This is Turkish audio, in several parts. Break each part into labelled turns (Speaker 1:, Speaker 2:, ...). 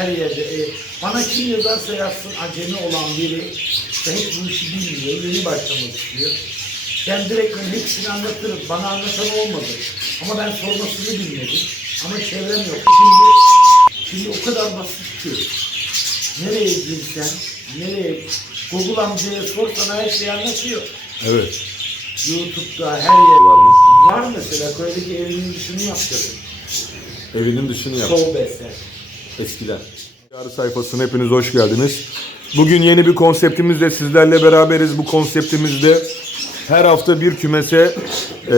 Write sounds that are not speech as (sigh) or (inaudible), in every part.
Speaker 1: her yerde. E, bana kim yazarsa yazsın acemi olan biri ve hiç bu işi bilmiyor, yeni başlamak istiyor. Ben direkt ben hepsini anlatırım. Bana anlatan olmadı. Ama ben sormasını bilmedim. Ama çevrem yok. Şimdi, şimdi o kadar basit ki. Nereye girsen, nereye Google amcaya sor sana her şeyi anlatıyor.
Speaker 2: Evet.
Speaker 1: YouTube'da her yer
Speaker 2: Var mı?
Speaker 1: var mesela köydeki evinin dışını yaptırdım.
Speaker 2: Evinin dışını yap.
Speaker 1: Sol beser.
Speaker 2: Eskiden. Yarı sayfasına hepiniz hoş geldiniz. Bugün yeni bir konseptimizle sizlerle beraberiz. Bu konseptimizde her hafta bir kümese e,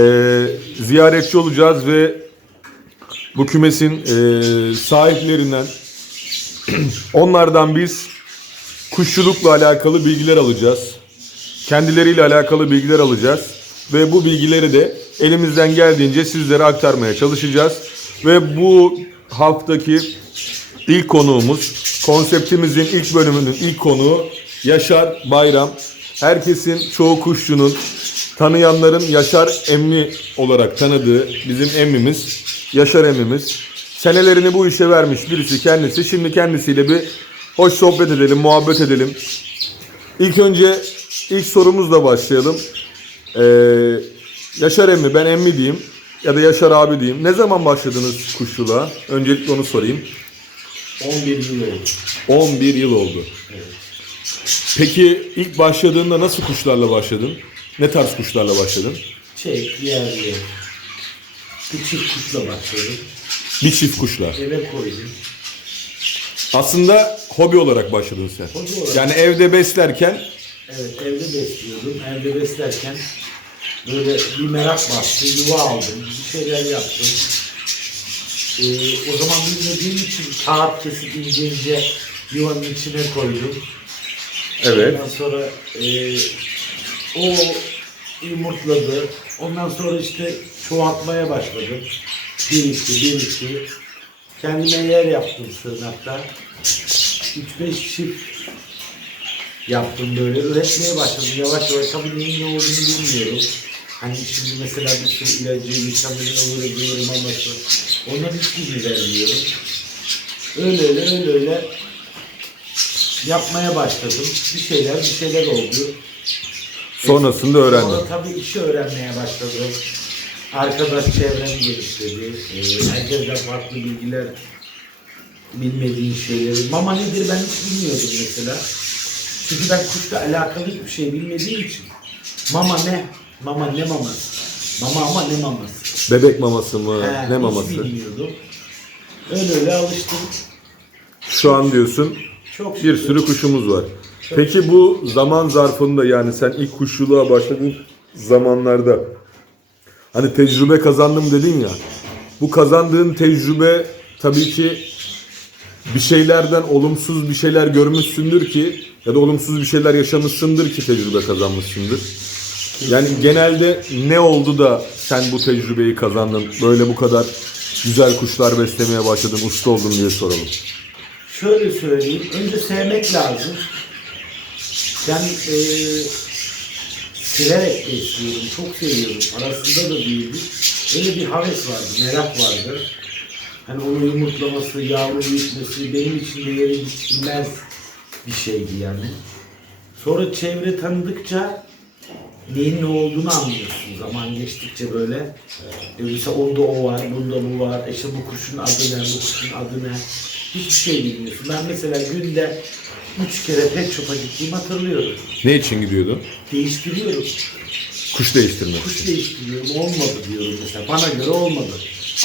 Speaker 2: ziyaretçi olacağız ve bu kümesin e, sahiplerinden (clears throat) onlardan biz kuşçulukla alakalı bilgiler alacağız. Kendileriyle alakalı bilgiler alacağız ve bu bilgileri de elimizden geldiğince sizlere aktarmaya çalışacağız. Ve bu haftaki ilk konuğumuz, konseptimizin ilk bölümünün ilk konuğu Yaşar Bayram. Herkesin çoğu kuşçunun tanıyanların Yaşar Emmi olarak tanıdığı bizim emmimiz, Yaşar emmimiz. Senelerini bu işe vermiş birisi kendisi. Şimdi kendisiyle bir hoş sohbet edelim, muhabbet edelim. İlk önce ilk sorumuzla başlayalım. Ee, Yaşar emmi, ben emmi diyeyim ya da Yaşar abi diyeyim. Ne zaman başladınız kuşçuluğa? Öncelikle onu sorayım.
Speaker 1: 11 yıl oldu.
Speaker 2: 11 yıl oldu. Peki ilk başladığında nasıl kuşlarla başladın? Ne tarz kuşlarla başladın?
Speaker 1: Çek, yerli. Bir çift kuşla başladım.
Speaker 2: Bir çift kuşlar.
Speaker 1: Eve koydum.
Speaker 2: Aslında hobi olarak başladın sen.
Speaker 1: Hobi olarak.
Speaker 2: Yani evde beslerken
Speaker 1: Evet evde besliyordum. Evde beslerken böyle bir merak bastı. Yuva aldım. Bir şeyler yaptım. Ee, o zaman bilmediğim için kağıt kesip ince ince yuvanın içine koydum.
Speaker 2: evet.
Speaker 1: Ondan sonra e, o yumurtladı. Ondan sonra işte çoğaltmaya başladım. Birikti, birikti. Kendime yer yaptım sığınakta. 3-5 çift yaptım böyle. Üretmeye başladım yavaş yavaş. Tabii neyin ne olduğunu bilmiyorum. Hani şimdi mesela bir sürü ilacı, vitamin olur, ediyorum aması. Onları hiçbirini vermiyorum. Öyle öyle öyle öyle yapmaya başladım. Bir şeyler bir şeyler oldu.
Speaker 2: Sonrasında öğrendin.
Speaker 1: Sonra tabii işi öğrenmeye başladım. Arkadaş çevrem geliştirdi. Ee, herkesten farklı bilgiler bilmediğin şeyleri. Mama nedir ben hiç bilmiyordum mesela. Çünkü ben kuşla alakalı hiçbir şey bilmediğim için. Mama ne? Mama ne maması? Mama ama ne maması?
Speaker 2: Bebek maması mı?
Speaker 1: He,
Speaker 2: ne
Speaker 1: hiç
Speaker 2: maması?
Speaker 1: bilmiyordum. Öyle öyle alıştım.
Speaker 2: Şu an diyorsun
Speaker 1: Çok
Speaker 2: bir
Speaker 1: şükür.
Speaker 2: sürü kuşumuz var. Peki bu zaman zarfında yani sen ilk kuşçuluğa başladığın zamanlarda hani tecrübe kazandım dedin ya. Bu kazandığın tecrübe tabii ki bir şeylerden olumsuz bir şeyler görmüşsündür ki ya da olumsuz bir şeyler yaşamışsındır ki tecrübe kazanmışsındır. Yani genelde ne oldu da sen bu tecrübeyi kazandın? Böyle bu kadar güzel kuşlar beslemeye başladın, usta oldun diye soralım.
Speaker 1: Şöyle söyleyeyim. Önce sevmek lazım. Ben eee severek besliyorum. Çok seviyorum. Arasında da değildi. Öyle bir heves vardı, merak vardı. Hani onun yumurtlaması, yavru büyütmesi benim için değeri biçilmez bir şeydi yani. Sonra çevre tanıdıkça neyin ne olduğunu anlıyorsun zaman geçtikçe böyle. E, Mesela onda o var, bunda bu var. İşte bu kuşun adı ne, bu kuşun adı ne. Hiçbir şey bilmiyorsun. Ben mesela günde üç kere pet shop'a gittiğimi hatırlıyorum.
Speaker 2: Ne için gidiyordun?
Speaker 1: Değiştiriyorum.
Speaker 2: Kuş değiştirmek.
Speaker 1: Kuş değiştiriyorum. Olmadı diyorum mesela. Bana göre olmadı.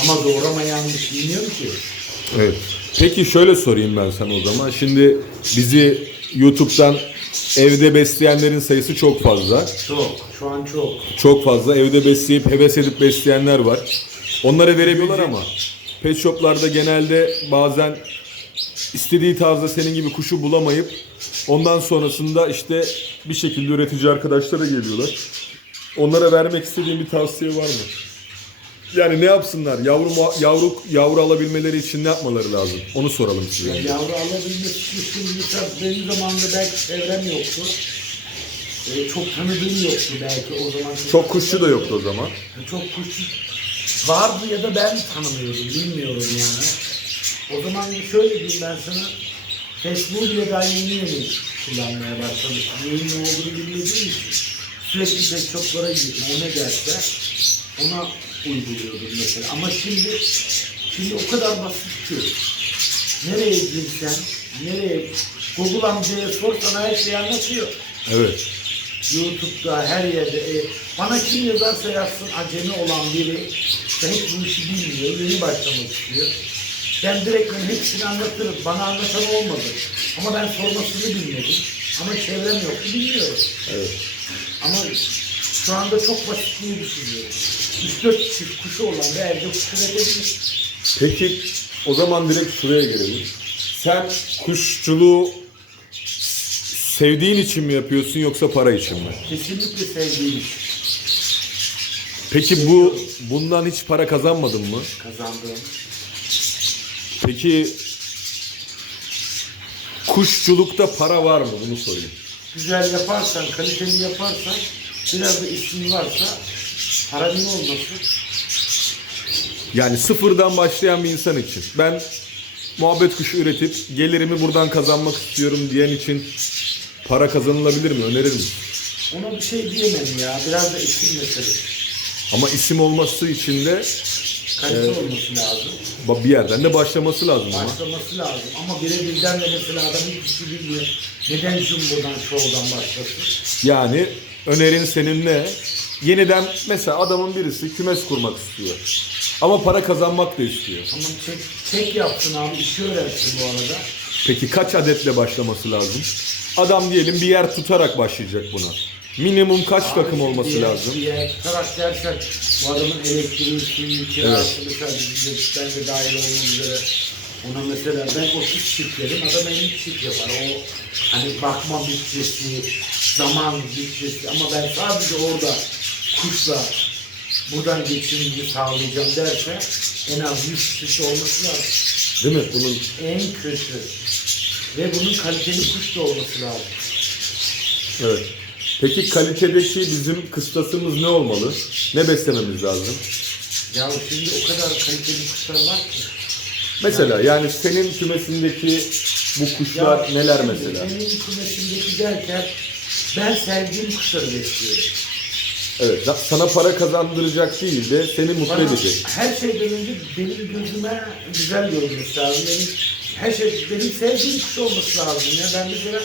Speaker 1: Ama doğru ama yanlış bilmiyorum ki.
Speaker 2: Evet. Peki şöyle sorayım ben sana o zaman. Şimdi bizi YouTube'dan evde besleyenlerin sayısı çok fazla.
Speaker 1: Çok. Şu an çok.
Speaker 2: Çok fazla evde besleyip heves edip besleyenler var. Onlara verebiliyorlar ama pet shoplarda genelde bazen istediği tarzda senin gibi kuşu bulamayıp ondan sonrasında işte bir şekilde üretici arkadaşlara geliyorlar. Onlara vermek istediğin bir tavsiye var mı? Yani ne yapsınlar? Yavru yavru yavru alabilmeleri için ne yapmaları lazım? Onu soralım size.
Speaker 1: Yani yavru alabilmesi için mesela benim zamanımda belki çevrem yoktu. Ee, çok tanıdığım yoktu belki o zaman.
Speaker 2: Çok kuşçu da yoktu o zaman.
Speaker 1: Çok kuşçu vardı ya da ben tanımıyordum bilmiyorum yani. O zaman şöyle diyeyim ben sana. Facebook bile daha yeni yeni kullanmaya başlamıştım. Neyin ne olduğunu bilmediğim için sürekli pek çoklara gidiyorum. O ne derse ona uyguluyordum mesela. Ama şimdi şimdi o kadar basit ki. Nereye girsen, nereye Google amcaya sor sana her şeyi anlatıyor.
Speaker 2: Evet.
Speaker 1: YouTube'da her yerde e, bana kim yazarsa yazsın acemi olan biri ben hiç bu işi bilmiyor, yeni başlamak istiyor. Ben direkt ben hepsini anlatırım. Bana anlatan olmadı. Ama ben sormasını bilmedim. Ama çevrem yoktu, bilmiyorum.
Speaker 2: Evet.
Speaker 1: Ama şu anda çok basit diye düşünüyorum. 3-4 çift kuşu olan bir evde kuş üretebilir.
Speaker 2: Peki o zaman direkt şuraya gelelim. Sen kuşçuluğu sevdiğin için mi yapıyorsun yoksa para için mi?
Speaker 1: Kesinlikle sevdiğim iş.
Speaker 2: Peki bu bundan hiç para kazanmadın mı?
Speaker 1: Kazandığım.
Speaker 2: Peki kuşçulukta para var mı? Bunu söyle.
Speaker 1: Güzel yaparsan, kaliteli yaparsan, biraz da ismin varsa para niye olmasın?
Speaker 2: Yani sıfırdan başlayan bir insan için. Ben muhabbet kuşu üretip gelirimi buradan kazanmak istiyorum diyen için para kazanılabilir mi? Önerir misin?
Speaker 1: Ona bir şey diyemem ya. Biraz da isim meselesi.
Speaker 2: Ama isim olması için de
Speaker 1: Kalite olması lazım.
Speaker 2: ba- bir yerden de başlaması lazım ama.
Speaker 1: Başlaması lazım. Ama birebirden de mesela adam hiçbir şey bilmiyor. Neden Jumbo'dan, Show'dan başlasın?
Speaker 2: Yani önerin senin ne? Yeniden mesela adamın birisi kümes kurmak istiyor. Ama para kazanmak da istiyor.
Speaker 1: Tamam çek, çek yapsın abi. işi öğrensin bu arada.
Speaker 2: Peki kaç adetle başlaması lazım? Adam diyelim bir yer tutarak başlayacak buna. Minimum kaç
Speaker 1: Abi
Speaker 2: takım olması
Speaker 1: bir yer-
Speaker 2: lazım?
Speaker 1: Bir yer tutarak dersen bu adamın elektriği, suyu, kirası, mesela bizim de, ben de dahil olmak üzere ona mesela ben 30 çiftlerim adam 50 çift yapar. O hani bakma bütçesi, zaman bütçesi ama ben sadece orada kuşla buradan geçimimi sağlayacağım derse en az 100 çift olması lazım.
Speaker 2: Değil mi? Bunun
Speaker 1: En kötü. Ve bunun kaliteli kuş da olması lazım.
Speaker 2: evet. Peki kalitedeki bizim kıstasımız ne olmalı? Ne beslememiz lazım?
Speaker 1: Ya şimdi o kadar kaliteli kuşlar var ki.
Speaker 2: Mesela yani senin kümesindeki bu kuşlar
Speaker 1: Ya
Speaker 2: neler
Speaker 1: şimdi
Speaker 2: mesela?
Speaker 1: Benim kümesimdeki derken ben sevdiğim kuşları besliyorum.
Speaker 2: Evet. Sana para kazandıracak değil de seni mutlu
Speaker 1: Bana
Speaker 2: edecek.
Speaker 1: her şeyden önce benim gözüme güzel görünmesi lazım. Benim, her şey benim sevdiğim kuş olması lazım. Ya ben mesela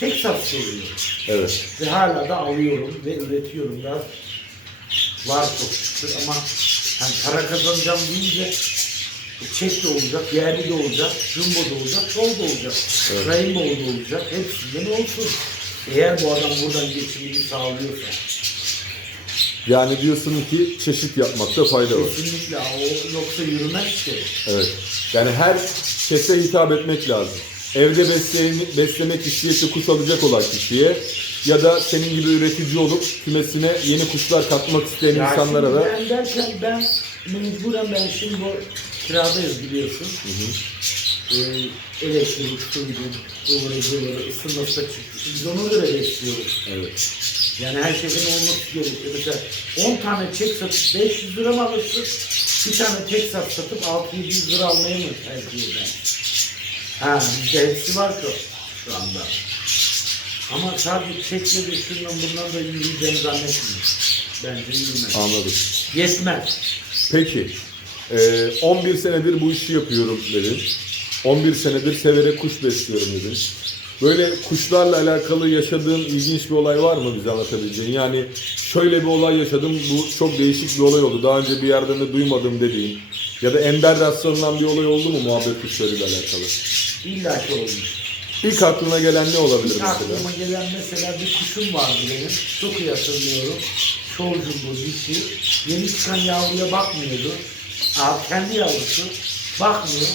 Speaker 1: tek saf seviyorum.
Speaker 2: Evet.
Speaker 1: Ve hala da alıyorum ve üretiyorum da. Var çok şükür ama hani para kazanacağım deyince çek de olacak, yerli de olacak, jumbo da olacak, sol da olacak,
Speaker 2: Evet.
Speaker 1: rainbow da olacak, hepsinden olsun. Eğer bu adam buradan geçimini sağlıyorsa.
Speaker 2: Yani diyorsun ki çeşit yapmakta fayda var.
Speaker 1: Kesinlikle o yoksa yürümez ki.
Speaker 2: Evet. Yani her kese hitap etmek lazım. Evde beslemek isteyip de kuş alacak olan kişiye ya da senin gibi üretici olup kümesine yeni kuşlar katmak isteyen
Speaker 1: Ya
Speaker 2: insanlara
Speaker 1: şimdi
Speaker 2: da
Speaker 1: Ben derken ben mecburen ben şimdi bu kiradayız biliyorsun. Ee, elektrik, suydu, ıvırı zıvırı, ısınması da çıktı. Biz ona göre besliyoruz.
Speaker 2: evet.
Speaker 1: Yani her şeyden olması gerekiyor. Mesela 10 tane çek satıp 500 lira mı alırsın? Bir tane tek sat satıp 600 lira almayı mı tercih eder? Ha bizde hepsi var ki şu anda. Ama sadece çekle de şundan bundan da yürüyeceğini zannetmiyorum. Bence yürümez.
Speaker 2: Anladım.
Speaker 1: Yetmez.
Speaker 2: Peki. e, 11 senedir bu işi yapıyorum dedin. 11 senedir severek kuş besliyorum dedin. Böyle kuşlarla alakalı yaşadığın ilginç bir olay var mı bize anlatabileceğin? Yani şöyle bir olay yaşadım, bu çok değişik bir olay oldu. Daha önce bir yerden de duymadım dediğin. Ya da ender rastlanılan bir olay oldu mu muhabbet kuşlarıyla alakalı?
Speaker 1: İlla ki olmuş.
Speaker 2: İlk aklına gelen ne olabilir
Speaker 1: İlk
Speaker 2: mesela?
Speaker 1: aklıma gelen mesela bir kuşum vardı benim. Çok iyi hatırlıyorum. Çoğucum bu dişi. Yeni çıkan yavruya bakmıyordu. Abi kendi yavrusu. Bakmıyor.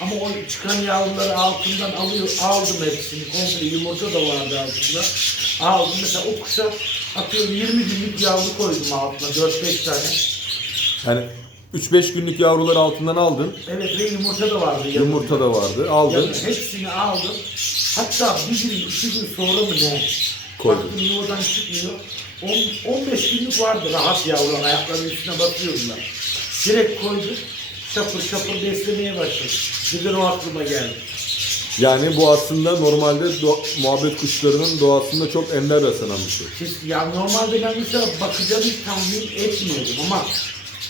Speaker 1: Ama o çıkan yavruları altından alıyor. Aldım hepsini. Komple yumurta da vardı altında. Aldım. Mesela o kuşa atıyorum 20 günlük yavru koydum altına. 4-5 tane.
Speaker 2: Yani 3-5 günlük yavruları altından aldın.
Speaker 1: Evet ve yumurta da vardı. yanında.
Speaker 2: Yumurta da vardı. Aldın.
Speaker 1: Yani hepsini aldım. Hatta bir gün, iki gün sonra mı ne?
Speaker 2: Koydum.
Speaker 1: Baktım yuvadan çıkmıyor. On- 15 günlük vardı rahat yavrum. Ayaklarının üstüne basıyordular. Direkt koyduk. Şapır şapır beslemeye başladık. Birden o aklıma geldi.
Speaker 2: Yani bu aslında normalde do- muhabbet kuşlarının doğasında çok ender rastlanan bir şey.
Speaker 1: Ya normalde ben mesela bakacağımı hiç tahmin etmiyordum ama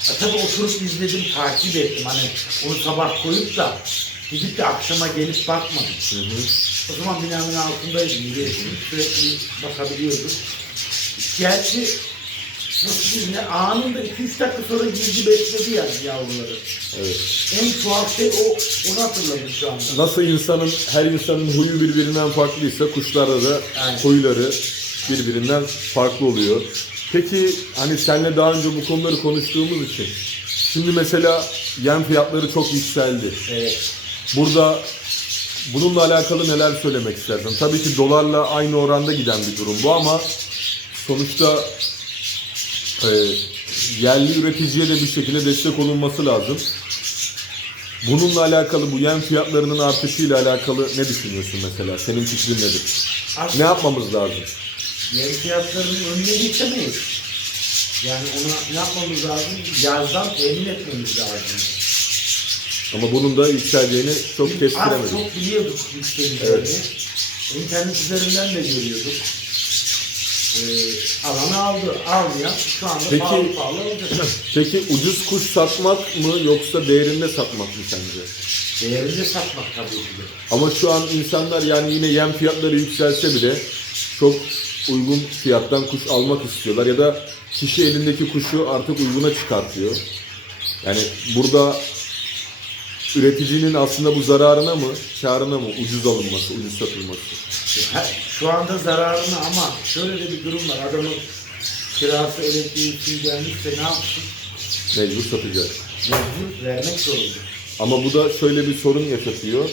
Speaker 1: ya tabii oturup izledim, takip ettim. Hani onu sabah koyup da gidip de akşama gelip bakmadım. O zaman binanın altındaydım, yürüyordum. Sürekli bakabiliyordum. Gerçi ya, anında 2-3 dakika sonra girdi besledi yani yavruları.
Speaker 2: Evet.
Speaker 1: En tuhaf şey o, onu hatırladım şu anda.
Speaker 2: Nasıl insanın, her insanın huyu birbirinden farklıysa kuşlarda da
Speaker 1: Aynen.
Speaker 2: huyları birbirinden farklı oluyor. Peki hani seninle daha önce bu konuları konuştuğumuz için şimdi mesela yem fiyatları çok yükseldi.
Speaker 1: Evet.
Speaker 2: Burada bununla alakalı neler söylemek istersin? Tabii ki dolarla aynı oranda giden bir durum bu ama sonuçta e, yerli üreticiye de bir şekilde destek olunması lazım. Bununla alakalı bu yem fiyatlarının artışıyla alakalı ne düşünüyorsun mesela? Senin fikrin nedir?
Speaker 1: Aslında-
Speaker 2: Ne yapmamız lazım?
Speaker 1: Yem fiyatlarının önüne geçemeyiz. Yani ona ne yapmamız lazım? Yazdan temin etmemiz lazım.
Speaker 2: Ama bunun da yükseleceğini çok
Speaker 1: Az
Speaker 2: kestiremedik.
Speaker 1: çok biliyorduk yükseleceğini. İnternet üzerinden de görüyorduk. Ee, alanı aldı, almayan şu anda
Speaker 2: Peki-
Speaker 1: pahalı pahalı alacak. (clears throat)
Speaker 2: Peki ucuz kuş satmak mı yoksa değerinde satmak mı sence?
Speaker 1: Değerinde satmak tabii ki de.
Speaker 2: Ama şu an insanlar yani yine yem fiyatları yükselse bile çok uygun fiyattan kuş almak istiyorlar ya da kişi elindeki kuşu artık uyguna çıkartıyor. Yani burada üreticinin aslında bu zararına mı, karına mı ucuz alınması, ucuz satılması?
Speaker 1: Şu anda zararını ama şöyle de bir durum var. Adamın kirası elektriği için gelmişse ne yapsın?
Speaker 2: Mecbur satacak.
Speaker 1: Mecbur vermek zorunda.
Speaker 2: Ama bu da şöyle bir sorun yaşatıyor.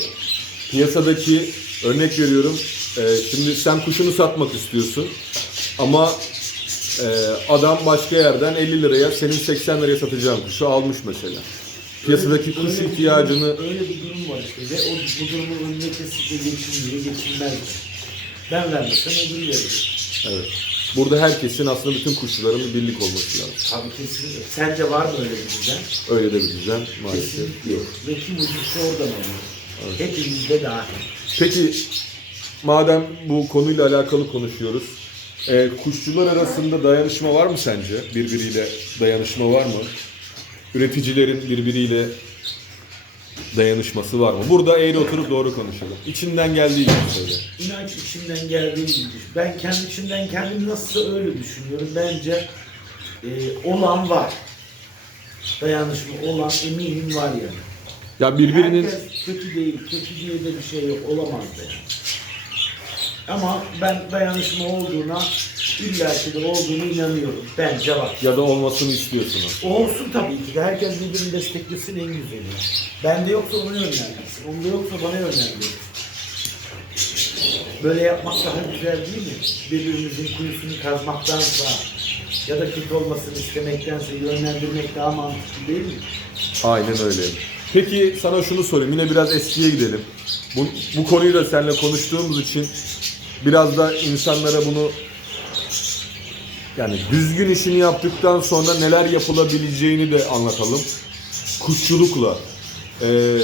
Speaker 2: Piyasadaki örnek veriyorum. e, şimdi sen kuşunu satmak istiyorsun. Ama e, adam başka yerden 50 liraya senin 80 liraya satacağın kuşu almış mesela. Piyasadaki kuş
Speaker 1: Öyle bir
Speaker 2: ihtiyacını
Speaker 1: durum- öyle bir durum var işte ve o, bu durumun önüne kesinlikle geçilmiyor, geçilmez. Ben vermesem öbürü verir.
Speaker 2: evet. Burada herkesin aslında bütün kuşçuların birlik olması lazım.
Speaker 1: Tabii kesinlikle. Sence var mı öyle bir düzen?
Speaker 2: Öyle de bir düzen maalesef
Speaker 1: Kesinlikle
Speaker 2: yok.
Speaker 1: Ve kim ucuzsa oradan alıyor. Hepimiz de dahil.
Speaker 2: Peki madem bu konuyla alakalı konuşuyoruz. E, kuşçular arasında dayanışma var mı sence? Birbiriyle dayanışma var mı? Üreticilerin birbiriyle dayanışması var mı? Burada eğri oturup doğru konuşalım. İçinden geldiği gibi söyle.
Speaker 1: İnanç içimden geldiği gibi. Ben kendi içimden kendim nasıl öyle düşünüyorum. Bence e, olan var. Dayanışma olan eminim var yani.
Speaker 2: Ya birbirinin
Speaker 1: Herkes kötü değil, kötü diye de bir şey yok, olamaz da yani. Ama ben dayanışma olduğuna, illaki de olduğunu inanıyorum. Bence var.
Speaker 2: ya da olmasını istiyorsunuz.
Speaker 1: Olsun tabii ki de. Herkes birbirini desteklesin en güzeli. Bende yoksa ona yönlendirsin. Onda yoksa bana yönlendirsin. Böyle yapmak daha güzel değil mi? Birbirimizin kuyusunu kazmaktansa ya da kötü olmasını istemektense yönlendirmek daha mantıklı değil mi?
Speaker 2: Aynen öyle. Peki sana şunu sorayım. Yine biraz eskiye gidelim. Bu, bu konuyu da seninle konuştuğumuz için biraz da insanlara bunu yani düzgün işini yaptıktan sonra neler yapılabileceğini de anlatalım. Kuşçulukla. Ee,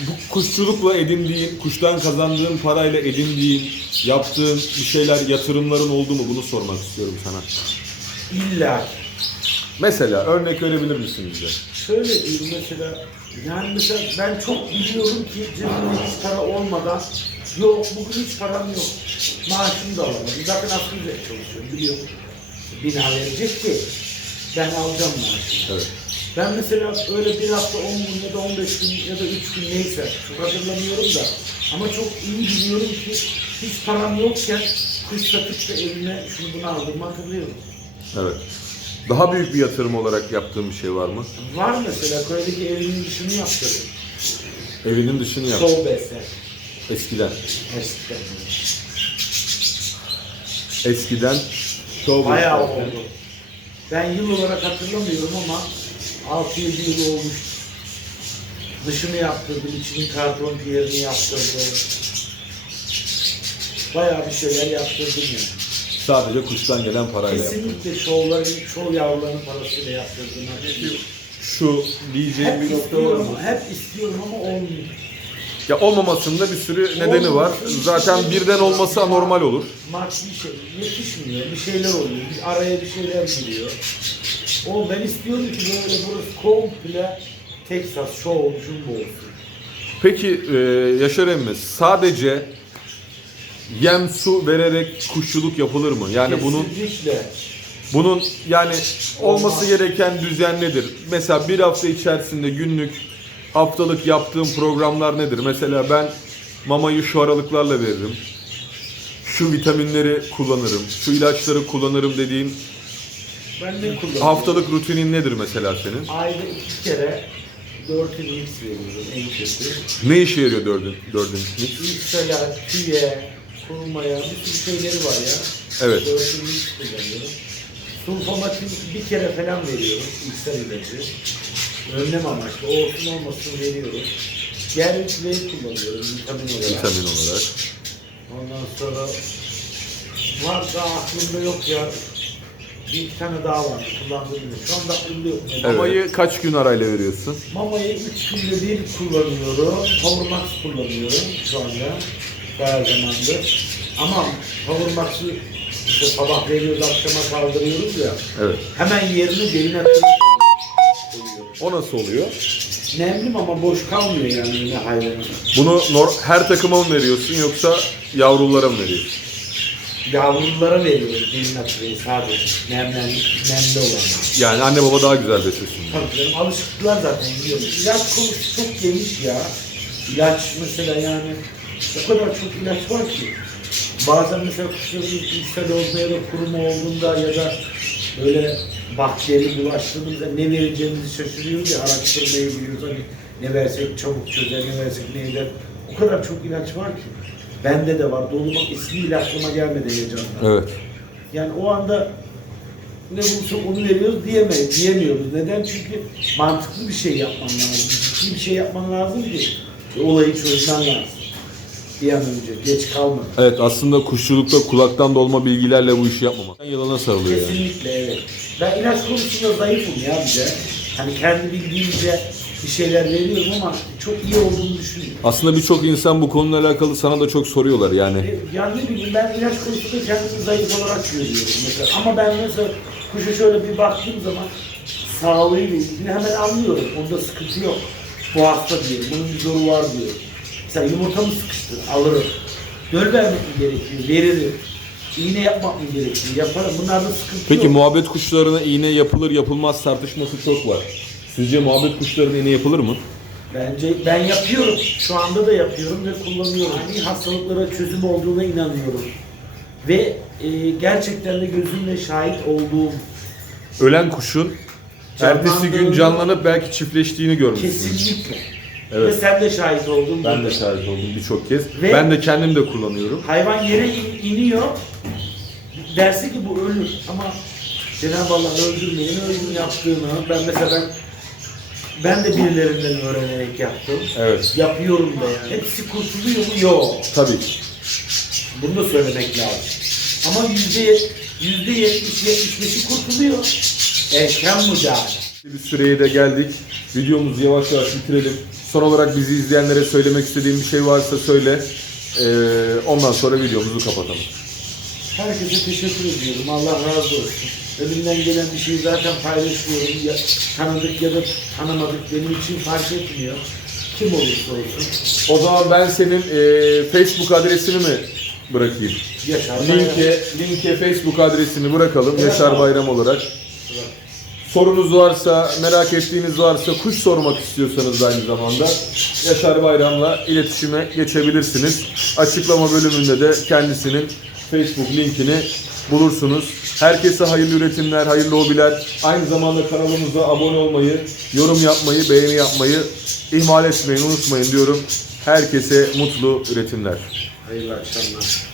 Speaker 2: bu kuşçulukla edindiğin, kuştan kazandığın parayla edindiğin, yaptığın bir şeyler, yatırımların oldu mu? Bunu sormak istiyorum sana.
Speaker 1: İlla
Speaker 2: Mesela örnek verebilir misin bize?
Speaker 1: Şöyle diyeyim mesela, yani mesela ben çok biliyorum ki cebimde hiç para olmadan yok bugün hiç param yok. Maaşımı da alamadım. Zaten asgari ücret çalışıyorum biliyorum. Bina verecek ki ben alacağım maaşımı.
Speaker 2: Evet.
Speaker 1: Ben mesela öyle bir hafta 10 gün ya da 15 gün ya da 3 gün neyse hatırlamıyorum da ama çok iyi biliyorum ki hiç param yokken kuş satıp da evime şunu bunu aldığımı hatırlıyorum.
Speaker 2: Evet. Daha büyük bir yatırım olarak yaptığın bir şey var mı?
Speaker 1: Var mesela köydeki evimin dışını yaptırdım.
Speaker 2: Evinin dışını yap.
Speaker 1: Sol besler.
Speaker 2: Eskiden.
Speaker 1: Eskiden.
Speaker 2: Eskiden show
Speaker 1: Bayağı oldu. Ben yıl olarak hatırlamıyorum ama 6-7 yıl olmuş. Dışını yaptırdım, içinin karton yerini yaptırdım. Bayağı bir şeyler yaptırdım yani.
Speaker 2: Sadece kuştan gelen parayla yaptım.
Speaker 1: Kesinlikle şovların, şov yavruların parasıyla yaptırdım.
Speaker 2: Şu diyeceğim
Speaker 1: hep
Speaker 2: bir nokta var
Speaker 1: istiyorum,
Speaker 2: mı?
Speaker 1: hep istiyorum ama olmuyor.
Speaker 2: Ya olmamasında bir sürü nedeni var. Zaten birden olması anormal olur.
Speaker 1: Maddi şey yetişmiyor. Bir şeyler oluyor. Bir araya bir şeyler giriyor. O ben istiyorum ki böyle burası komple Texas Show Jumbo olsun.
Speaker 2: Peki e, Yaşar emmi sadece yem su vererek kuşçuluk yapılır mı? Yani bunun
Speaker 1: Kesinlikle.
Speaker 2: bunun yani olması gereken düzen nedir? Mesela bir hafta içerisinde günlük haftalık yaptığım programlar nedir? Mesela ben mamayı şu aralıklarla veririm. Şu vitaminleri kullanırım. Şu ilaçları kullanırım dediğin
Speaker 1: Ben ne kullanıyorum?
Speaker 2: haftalık rutinin nedir mesela senin?
Speaker 1: Ayda iki kere 4 x veriyorum en kötü.
Speaker 2: Ne işe yarıyor dördün, dördün mix?
Speaker 1: İlkseler, tüye, kurumaya bir sürü şeyleri var ya.
Speaker 2: Evet.
Speaker 1: 4 x kullanıyorum. Sulfamatin bir kere falan veriyorum ilksel ilacı. Önlem amaçlı. Olsun olmasın veriyorum. Gerçekleri kullanıyorum vitamin olarak.
Speaker 2: Vitamin olarak.
Speaker 1: Ondan sonra var da aklımda yok ya. Bir tane daha var kullandığım gibi. Şu anda aklımda yok.
Speaker 2: Evet. Mamayı kaç gün arayla veriyorsun?
Speaker 1: Mamayı 3 günde bir kullanıyorum. Powermax kullanıyorum şu anda. Bayağı zamandır. Ama Powermax'ı işte sabah veriyoruz, akşama kaldırıyoruz ya.
Speaker 2: Evet.
Speaker 1: Hemen yerine derin atıyor.
Speaker 2: O nasıl oluyor?
Speaker 1: Nemli ama boş kalmıyor yani yine hayvanın.
Speaker 2: Bunu nor- her takıma mı veriyorsun yoksa yavrulara mı veriyorsun?
Speaker 1: Yavrulara veriyoruz derin atıyor sadece. Nemlen, nemli olanlar.
Speaker 2: Yani anne baba daha güzel beslesin.
Speaker 1: Tabii canım alışıklılar zaten biliyorum. İlaç konusu çok geniş ya. İlaç mesela yani o kadar çok ilaç var ki. Bazen mesela kuşların ishal olduğunda ya da kuruma olduğunda ya da böyle bakteri bulaştığında ne vereceğimizi şaşırıyoruz ya araştırmaya giriyoruz hani ne versek çabuk çözer ne versek ne eder. O kadar çok ilaç var ki. Bende de var. Dolu bak ismi bile aklıma gelmedi heyecandan.
Speaker 2: Evet.
Speaker 1: Yani o anda ne bulsak onu veriyoruz diyemeyiz, diyemiyoruz. Neden? Çünkü mantıklı bir şey yapman lazım. Ciddi bir şey yapman lazım ki olayı çözmen lazım. Bir an önce, geç kalma.
Speaker 2: Evet aslında kuşçulukta kulaktan dolma bilgilerle bu işi yapmamak. Yalana sarılıyor yani.
Speaker 1: Kesinlikle evet. Ben ilaç konusunda zayıfım ya bir de. Hani kendi bildiğimce bir şeyler veriyorum ama çok iyi olduğunu düşünüyorum.
Speaker 2: Aslında birçok insan bu konuyla alakalı sana da çok soruyorlar yani.
Speaker 1: E, Yani ne bileyim ben ilaç konusunda kendimi zayıf olarak görüyorum mesela. Ama ben mesela kuşa şöyle bir baktığım zaman sağlığıyla ilgili hemen anlıyorum. Onda sıkıntı yok. Bu hasta diyorum, bunun bir zoru var diyorum. Mesela yumurtamı sıkıştır, alırım. Döl vermek mi gerekiyor, veririm. İğne yapmak mı gerekiyor, yaparım. Bunlarda sıkıntı
Speaker 2: Peki
Speaker 1: yok.
Speaker 2: muhabbet kuşlarına iğne yapılır yapılmaz tartışması çok var. Sizce muhabbet kuşlarına iğne yapılır mı?
Speaker 1: Bence ben yapıyorum. Şu anda da yapıyorum ve kullanıyorum. Hani hastalıklara çözüm olduğuna inanıyorum. Ve e, gerçekten de gözümle şahit olduğum
Speaker 2: Ölen kuşun ertesi gün canlanıp belki çiftleştiğini görmüşsünüz.
Speaker 1: kesinlikle.
Speaker 2: Evet.
Speaker 1: Ve sen de şahit oldun.
Speaker 2: Ben de şahit oldum birçok kez.
Speaker 1: Ve-
Speaker 2: ben de kendim de kullanıyorum.
Speaker 1: Hayvan yere in- iniyor. Derse ki bu ölür ama Cenab-ı Allah öldürmeyin öldüm yaptığını ben mesela ben ben de birilerinden öğrenerek yaptım.
Speaker 2: Evet.
Speaker 1: Yapıyorum da yani. Hepsi kurtuluyor mu? Yok.
Speaker 2: Tabii.
Speaker 1: Bunu da söylemek lazım. Ama yüzde yüzde yetmiş, yetmiş beşi kurtuluyor. Erken müdahale.
Speaker 2: Bir süreye de geldik. Videomuzu yavaş yavaş bitirelim. Son olarak bizi izleyenlere söylemek istediğim bir şey varsa söyle. Ee, ondan sonra videomuzu kapatalım.
Speaker 1: Herkese teşekkür ediyorum. Allah razı olsun. Elimden gelen bir şeyi zaten paylaşıyorum. Ya, tanıdık ya da tanımadık benim için fark etmiyor. Kim olursa olsun.
Speaker 2: O zaman ben senin e, Facebook adresini mi bırakayım?
Speaker 1: Yaşar.
Speaker 2: Linke, linke Facebook adresini bırakalım Yaşar. Bayram olarak. Sorunuz varsa, merak ettiğiniz varsa, kuş sormak istiyorsanız aynı zamanda Yaşar Bayram'la iletişime geçebilirsiniz. Açıklama bölümünde de kendisinin Facebook linkini bulursunuz. Herkese hayırlı üretimler, hayırlı hobiler. Aynı zamanda kanalımıza abone olmayı, yorum yapmayı, beğeni yapmayı ihmal etmeyin, unutmayın diyorum. Herkese mutlu üretimler.
Speaker 1: Hayırlı akşamlar.